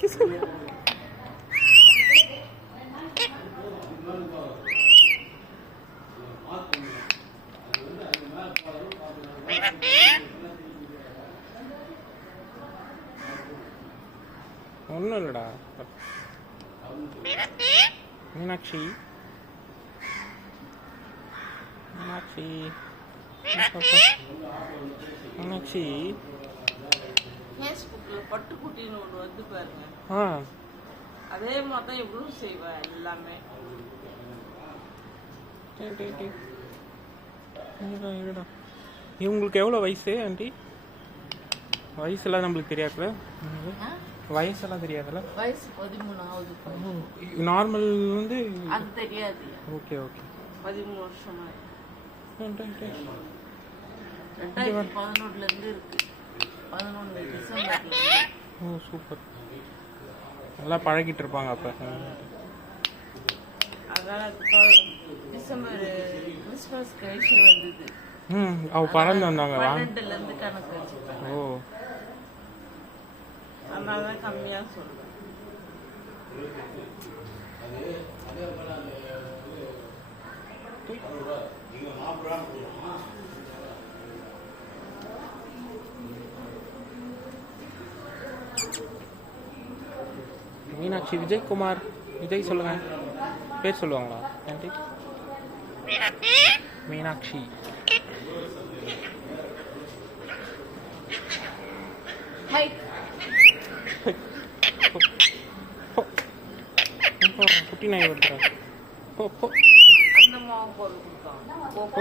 Kiss. ஒன்றும் இல்லைடா. மீனாட்சி மீனாட்சி மீனாட்சி ஃபேஸ்புக்கில் பட்டுக்குட்டின்னு ஒன்று வந்து பாருங்க. அதே மாதிரி தான் இவளும் செய்வேன் எல்லாமே. இவங்களுக்கு எவ்வளோ வயசு ஆண்டி? வயசுலாம் நம்மளுக்கு தெரியாதுல்ல? வயசெல்லாம் தெரியாதுல்ல? வயசு 13 ஆகுது. நார்மல் வந்து அது தெரியாது. Okay okay. 13 வருஷமா 2011 இருக்கு. 11 டிசம்பர். ஓ சூப்பர். நல்லா பழகிட்டு இருப்பாங்க அப்போ. அதனால டிசம்பர் கிறிஸ்மஸ் கழிச்சு வந்தது. அவ பறந்து வந்தாங்க. 12லேருந்து கணக்கு வச்சுருக்காங்க. ஓ அதனால தான் கம்மியாக சொல்லுவேன். மீனாட்சி விஜயகுமார். விஜய் சொல்லுங்க. பேர் சொல்லுவாங்களா ஆண்டி? மீனாட்சி. குட்டி நாய் வருதுடா. அந்த மாவு பொருள் கொடுத்தோம்.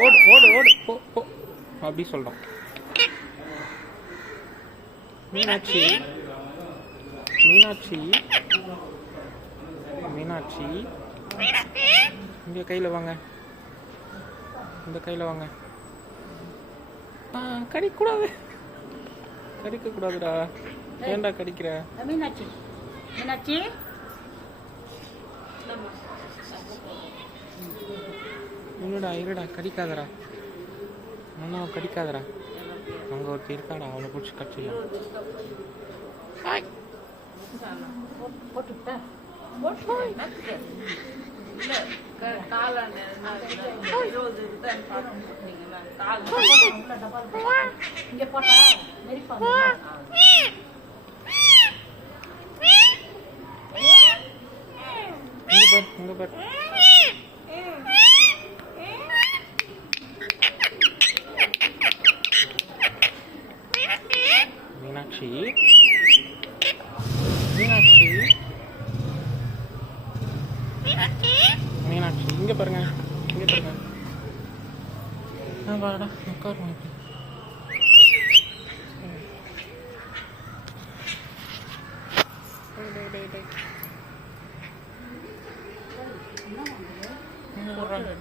ஓடு ஓடு ஓடு போ போ அப்படி சொல்கிறோம். மீனாட்சி மீனாட்சி மீனாட்சி இங்கே கையில் வாங்க. இந்த கையில் வாங்க. கடிக்கூடாது. கடிக்கக்கூடாதுடா. ஏன்டா கடிக்கிற? மீனாட்சி மீனாட்சி இருடா இருடா கடிக்காதடா. ஒன்றும் கடிக்காதடா. அங்கே ஒருத்தர் இருக்காடா, அவனை பிடிச்சி கடிச்சிடலாம். இங்க பாரு. மீனாட்சி மீனாட்சி மீனாட்சி இங்க பாருங்க. இங்க பாருங்க. வாடா உட்காருங்க.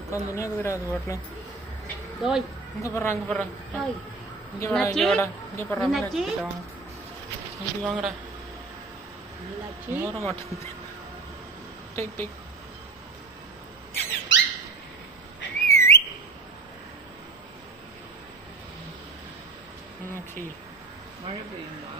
உட்காந்து நேக்குதுடா அது வாட்டில். இங்கே போடுறா இங்கே போடுறா. இங்கே வாடா இங்கே வாடா இங்கே போடுறா. மீனாட்சி வாங்க. இப்படி வாங்கடா. வர மாட்டேங்குது. Take take. மீனாட்சி மழை பெய்யுமா?